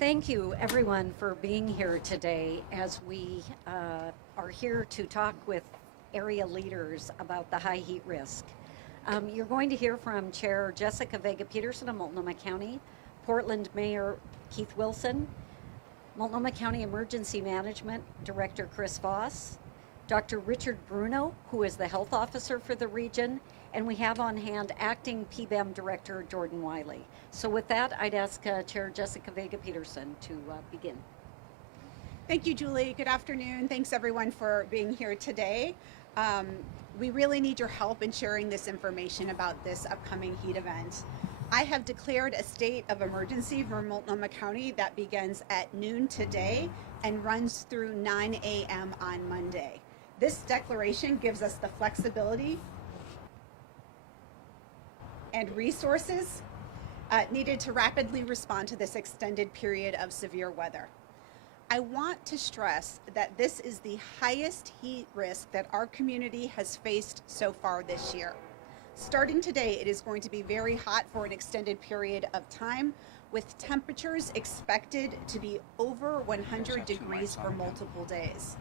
Thank you, everyone, for being here today as we are here to talk with area leaders about the high heat risk. You're going to hear from Chair Jessica Vega Pederson of Multnomah County, Portland Mayor Keith Wilson, Multnomah County Emergency Management Director Chris Voss, Dr. Richard Bruno, who is the health officer for the region, and we have on hand acting PBEM Director Jordan Wiley. So with that, I'd ask Chair Jessica Vega Pederson to begin. Thank you, Julie. Good afternoon. Thanks everyone for being here today. We really need your help in sharing this information about this upcoming heat event. I have declared a state of emergency for Multnomah County that begins at noon today and runs through 9 a.m. on Monday. This declaration gives us the flexibility and resources needed to rapidly respond to this extended period of severe weather. I want to stress that this is the highest heat risk that our community has faced so far this year. Starting today, it is going to be very hot for an extended period of time, with temperatures expected to be over 100 degrees for multiple days.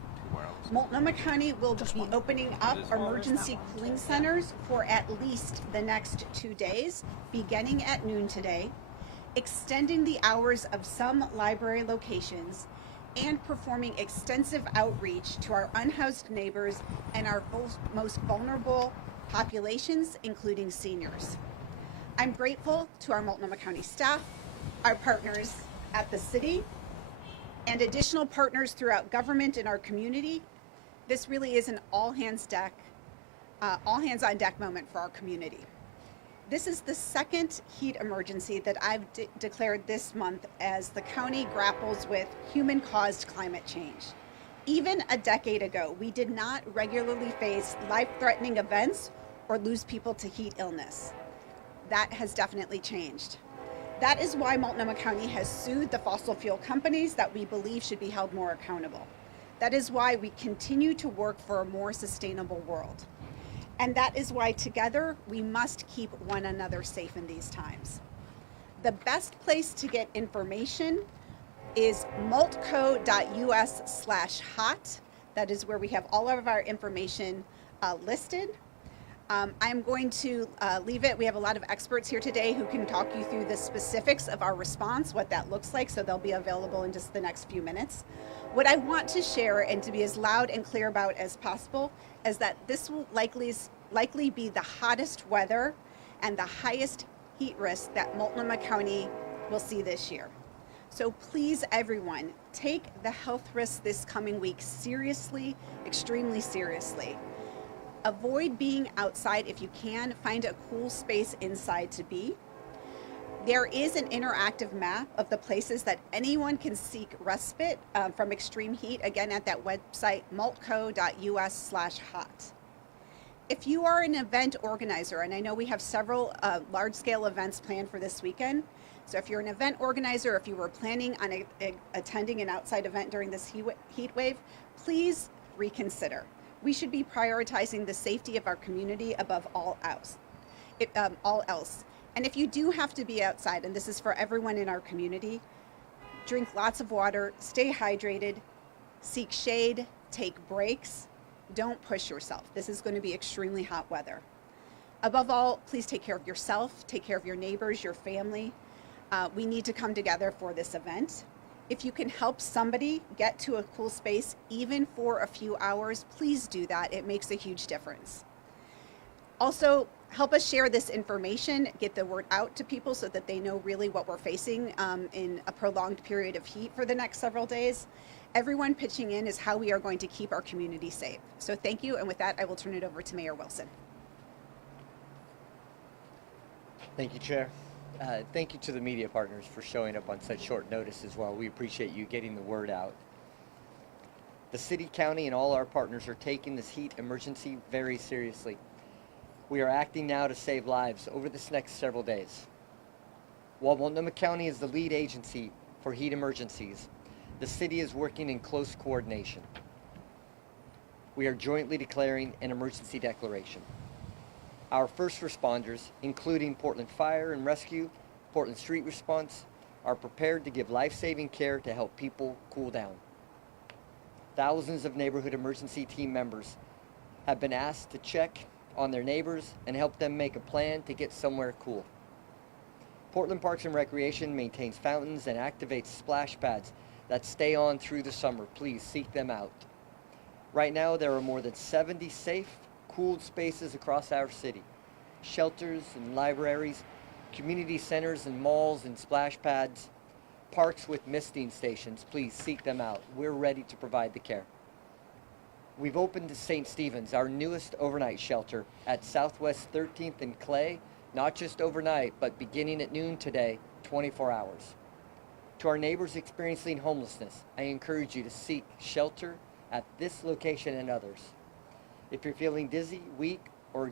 Multnomah County will be opening up emergency cooling centers for at least the next 2 days, beginning at noon today, extending the hours of some library locations, and performing extensive outreach to our unhoused neighbors and our most vulnerable populations, including seniors. I'm grateful to our Multnomah County staff, our partners at the city, and additional partners throughout government and our community. This really is an all hands on deck moment for our community. This is the second heat emergency that I've declared this month as the county grapples with human-caused climate change. Even a decade ago, we did not regularly face life-threatening events or lose people to heat illness. That has definitely changed. That is why Multnomah County has sued the fossil fuel companies that we believe should be held more accountable. That is why we continue to work for a more sustainable world. And that is why together we must keep one another safe in these times. The best place to get information is multco.us/hot. That is where we have all of our information listed. I'm going to leave it. We have a lot of experts here today who can talk you through the specifics of our response, what that looks like, so they'll be available in just the next few minutes. What I want to share and to be as loud and clear about as possible is that this will likely be the hottest weather and the highest heat risk that Multnomah County will see this year. So please, everyone, take the health risks this coming week seriously, extremely seriously. Avoid being outside if you can. Find a cool space inside to be. There is an interactive map of the places that anyone can seek respite from extreme heat, again at that website, multco.us/hot. If you are an event organizer, and I know we have several large-scale events planned for this weekend, so if you're an event organizer, if you were planning on attending an outside event during this heat wave, please reconsider. We should be prioritizing the safety of our community above all else. And if you do have to be outside, and this is for everyone in our community, drink lots of water, stay hydrated, seek shade, take breaks, don't push yourself. This is going to be extremely hot weather. Above all, please take care of yourself, take care of your neighbors, your family. We need to come together for this event. If you can help somebody get to a cool space, even for a few hours, please do that. It makes a huge difference. Also, help us share this information, get the word out to people so that they know really what we're facing in a prolonged period of heat for the next several days. Everyone pitching in is how we are going to keep our community safe. So thank you, and with that, I will turn it over to Mayor Wilson. Thank you, Chair. Thank you to the media partners for showing up on such short notice as well. We appreciate you getting the word out. The city, county, and all our partners are taking this heat emergency very seriously. We are acting now to save lives over this next several days. While Multnomah County is the lead agency for heat emergencies, the city is working in close coordination. We are jointly declaring an emergency declaration. Our first responders, including Portland Fire and Rescue, Portland Street Response, are prepared to give life-saving care to help people cool down. Thousands of neighborhood emergency team members have been asked to check on their neighbors and help them make a plan to get somewhere cool. Portland Parks and Recreation maintains fountains and activates splash pads that stay on through the summer. Please seek them out. Right now, there are more than 70 safe, cooled spaces across our city. Shelters and libraries, community centers and malls and splash pads, parks with misting stations. Please seek them out. We're ready to provide the care. We've opened St. Stephen's, our newest overnight shelter at Southwest 13th and Clay, not just overnight, but beginning at noon today, 24 hours. To our neighbors experiencing homelessness, I encourage you to seek shelter at this location and others. If you're feeling dizzy, weak, or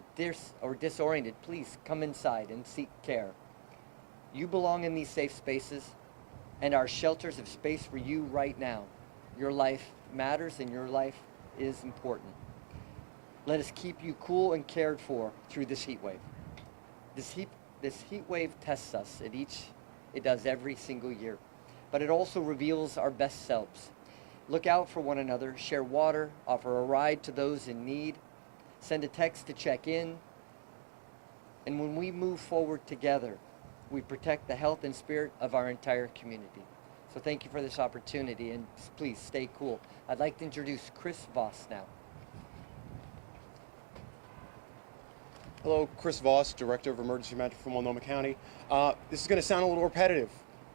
disoriented, please come inside and seek care. You belong in these safe spaces, and our shelters have space for you right now. Your life matters and your life is important. Let us keep you cool and cared for through this heat wave. This heat wave tests us. It does every single year, but it also reveals our best selves. Look out for one another, share water, offer a ride to those in need, send a text to check in, and when we move forward together, we protect the health and spirit of our entire community. So thank you for this opportunity, and please stay cool. I'd like to introduce Chris Voss now. Hello, Chris Voss, Director of Emergency Management for Multnomah County. This is going to sound a little repetitive.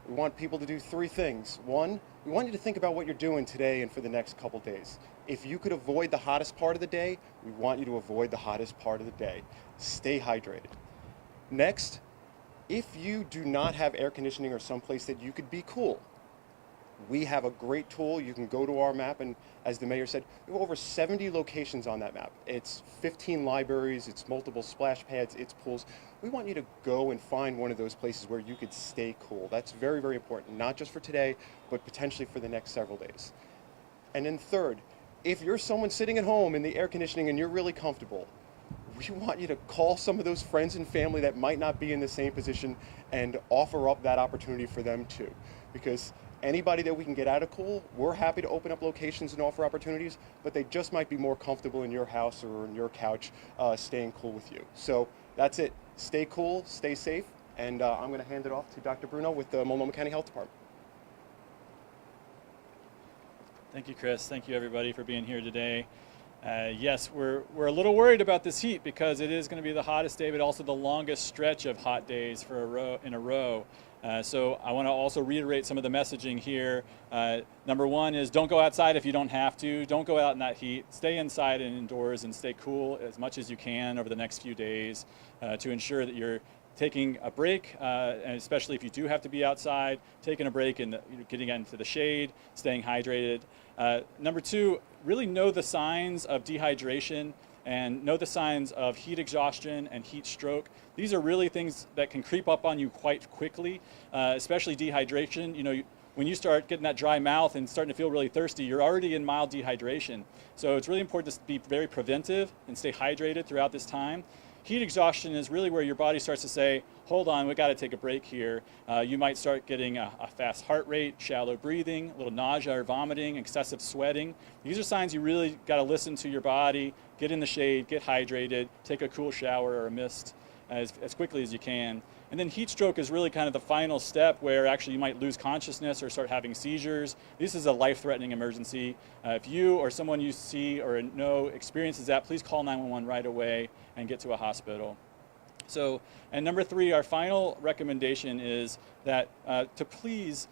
We want people to do three things. One, we want you to think about what you're doing today and for the next couple days. If you could avoid the hottest part of the day, we want you to avoid the hottest part of the day. Stay hydrated. Next, if you do not have air conditioning or someplace that you could be cool, we have a great tool. You can go to our map, and as the mayor said, we have over 70 locations on that map. It's 15 libraries, it's multiple splash pads, it's pools. We want you to go and find one of those places where you could stay cool. That's very, very important, not just for today, but potentially for the next several days. And then third, if you're someone sitting at home in the air conditioning and you're really comfortable, we want you to call some of those friends and family that might not be in the same position and offer up that opportunity for them too. Because anybody that we can get out of cool, we're happy to open up locations and offer opportunities, but they just might be more comfortable in your house or in your couch staying cool with you. So that's it. Stay cool, stay safe, and I'm going to hand it off to Dr. Bruno with the Multnomah County Health Department. Thank you, Chris. Thank you, everybody, for being here today. Yes, we're a little worried about this heat because it is going to be the hottest day, but also the longest stretch of hot days in a row. So I want to also reiterate some of the messaging here. Number one is don't go outside if you don't have to. Don't go out in that heat. Stay inside and indoors and stay cool as much as you can over the next few days to ensure that you're taking a break, and especially if you do have to be outside, taking a break and getting into the shade, staying hydrated. Number two, really know the signs of dehydration and know the signs of heat exhaustion and heat stroke. These are really things that can creep up on you quite quickly, especially dehydration. You know, when you start getting that dry mouth and starting to feel really thirsty, you're already in mild dehydration. So it's really important to be very preventive and stay hydrated throughout this time. Heat exhaustion is really where your body starts to say, hold on, we got to take a break here. You might start getting a fast heart rate, shallow breathing, a little nausea or vomiting, excessive sweating. These are signs you really got to listen to your body, get in the shade, get hydrated, take a cool shower or a mist as quickly as you can. And then heat stroke is really kind of the final step where actually you might lose consciousness or start having seizures. This is a life-threatening emergency. If you or someone you see or know experiences that, please call 911 right away and get to a hospital. So, and number three, our final recommendation is that to please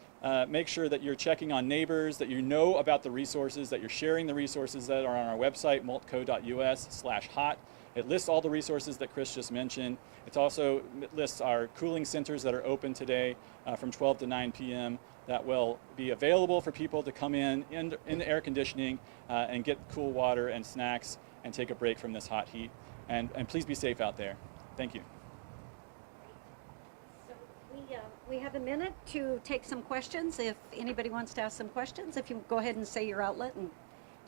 make sure that you're checking on neighbors, that you know about the resources, that you're sharing the resources that are on our website, multco.us/hot. It lists all the resources that Chris just mentioned. It also lists our cooling centers that are open today from 12 to 9 p.m. that will be available for people to come in the air conditioning and get cool water and snacks and take a break from this hot heat. And please be safe out there. Thank you. So we have a minute to take some questions. If anybody wants to ask some questions, if you go ahead and say your outlet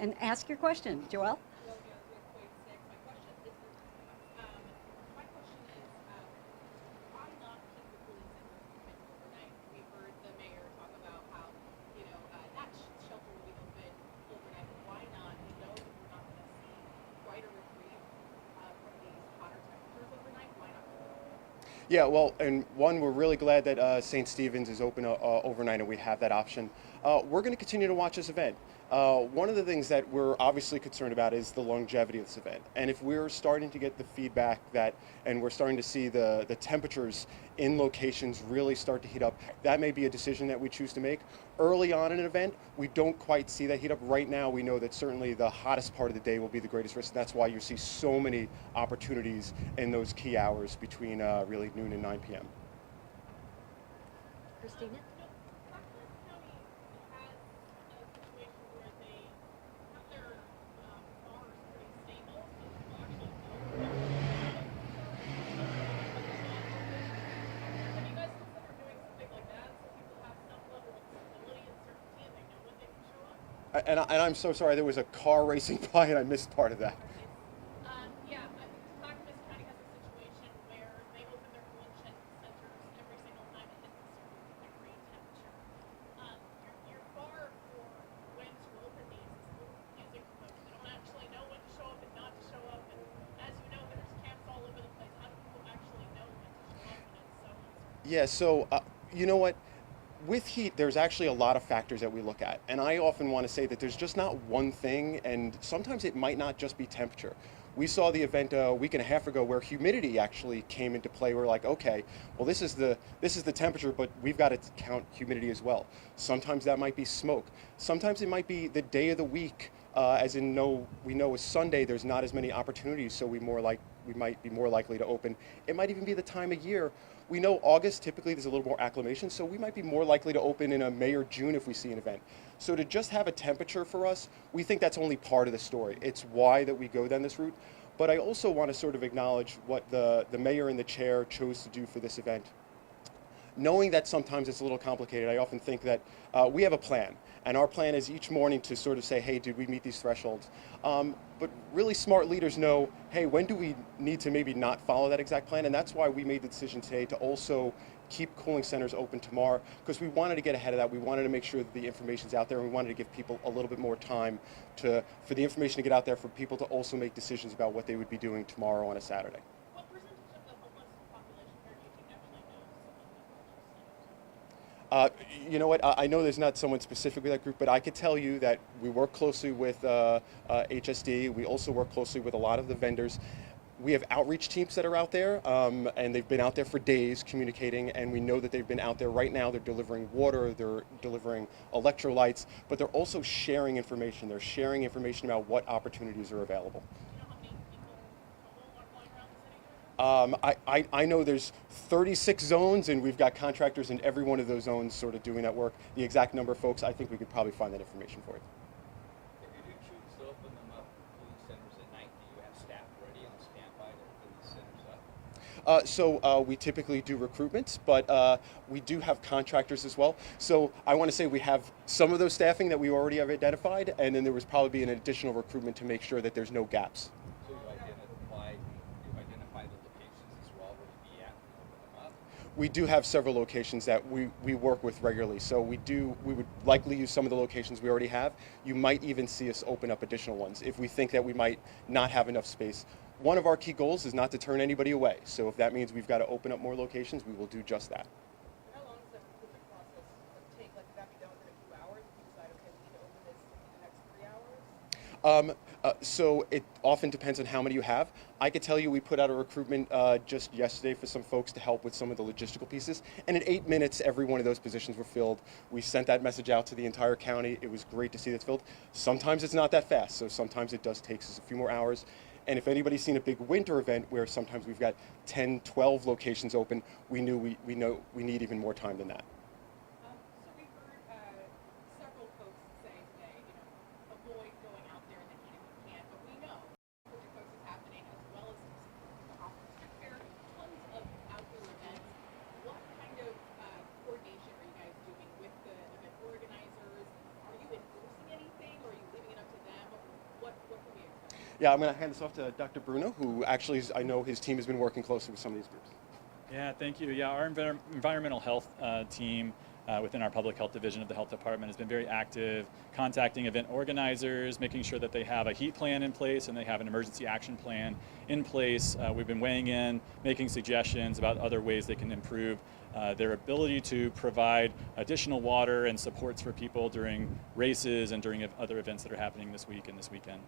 and ask your question. Joelle? My question is, why not keep the cooling centers open overnight? We've heard the Yeah, well, and one, we're really glad that St. Stephen's is open overnight and we have that option. We're going to continue to watch this event. One of the things that we're obviously concerned about is the longevity of this event. And if we're starting to get the feedback that, and we're starting to see the temperatures in locations really start to heat up, that may be a decision that we choose to make. Early on in an event, we don't quite see that heat up. Right now, we know that certainly the hottest part of the day will be the greatest risk. That's why you see so many opportunities in those key hours between really noon and 9 p.m. Christina? And I'm so sorry, there was a car racing by and I missed part of that. Yeah, Multnomah County has a situation where they open their collection centers every single time it hits a certain degree temperature. Your bar for when to open these is a little confusing for folks. They don't actually know when to show up and not to show up. And as you know, there's camps all over the place. How do people actually know when to show up when it's so uncertain? Yeah, so you know what? With heat, there's actually a lot of factors that we look at. And I often want to say that there's just not one thing, and sometimes it might not just be temperature. We saw the event a week and a half ago where humidity actually came into play. We're like, okay, well this is the temperature, but we've got to count humidity as well. Sometimes that might be smoke. Sometimes it might be the day of the week, as in we know a Sunday there's not as many opportunities, so we might be more likely to open. It might even be the time of year. We know August, typically there's a little more acclimation, so we might be more likely to open in a May or June if we see an event. So to just have a temperature for us, we think that's only part of the story. It's why that we go down this route. But I also want to sort of acknowledge what the mayor and the chair chose to do for this event. Knowing that sometimes it's a little complicated, I often think that we have a plan. And our plan is each morning to sort of say, hey, did we meet these thresholds? But really smart leaders know, hey, when do we need to maybe not follow that exact plan? And that's why we made the decision today to also keep cooling centers open tomorrow, because we wanted to get ahead of that. We wanted to make sure that the information's out there, and we wanted to give people a little bit more time for the information to get out there, for people to also make decisions about what they would be doing tomorrow on a Saturday. What percentage of the homeless population here do you think actually knows someone with homeless centers? You know what? I know there's not someone specifically that group, but I could tell you that we work closely with HSD. We also work closely with a lot of the vendors. We have outreach teams that are out there, and they've been out there for days communicating, and we know that they've been out there right now. They're delivering water, they're delivering electrolytes, but they're also sharing information. They're sharing information about what opportunities are available. Do you know how many people total are going around the city? I know there's 36 zones, and we've got contractors in every one of those zones sort of doing that work. The exact number of folks, I think we could probably find that information for you. If you do choose to open them up, cooling centers at night, do you have staff ready on standby to open these centers up? So we typically do recruitment, but we do have contractors as well. So I want to say we have some of those staffing that we already have identified, and then there was probably an additional recruitment to make sure that there's no gaps. So you identify the locations as well where you'd be at and open them up? We do have several locations that we work with regularly. So we would likely use some of the locations we already have. You might even see us open up additional ones if we think that we might not have enough space. One of our key goals is not to turn anybody away. So if that means we've got to open up more locations, we will do just that. How long does that recruitment process take? Like, would that be done within a few hours if you decide, okay, we need to open this in the next 3 hours? So it often depends on how many you have. I could tell you we put out a recruitment just yesterday for some folks to help with some of the logistical pieces. And in 8 minutes, every one of those positions were filled. We sent that message out to the entire county. It was great to see that's filled. Sometimes it's not that fast, so sometimes it does take us a few more hours. And if anybody's seen a big winter event where sometimes we've got 10, 12 locations open, we know we need even more time than that. So we heard several folks say today, avoid going out there in the heat if you can, but we know Project Coast is happening as well as the Conference Fair, tons of outdoor events. What kind of coordination are you guys doing with the event organizers? Are you enforcing anything, or are you leaving it up to them? What can we expect? Yeah, I'm going to hand this off to Dr. Bruno, who actually I know his team has been working closely with some of these groups. Yeah, thank you. Yeah, our environmental health team within our public health division of the health department has been very active, contacting event organizers, making sure that they have a heat plan in place and they have an emergency action plan in place. We've been weighing in, making suggestions about other ways they can improve their ability to provide additional water and supports for people during races and during other events that are happening this week and this weekend.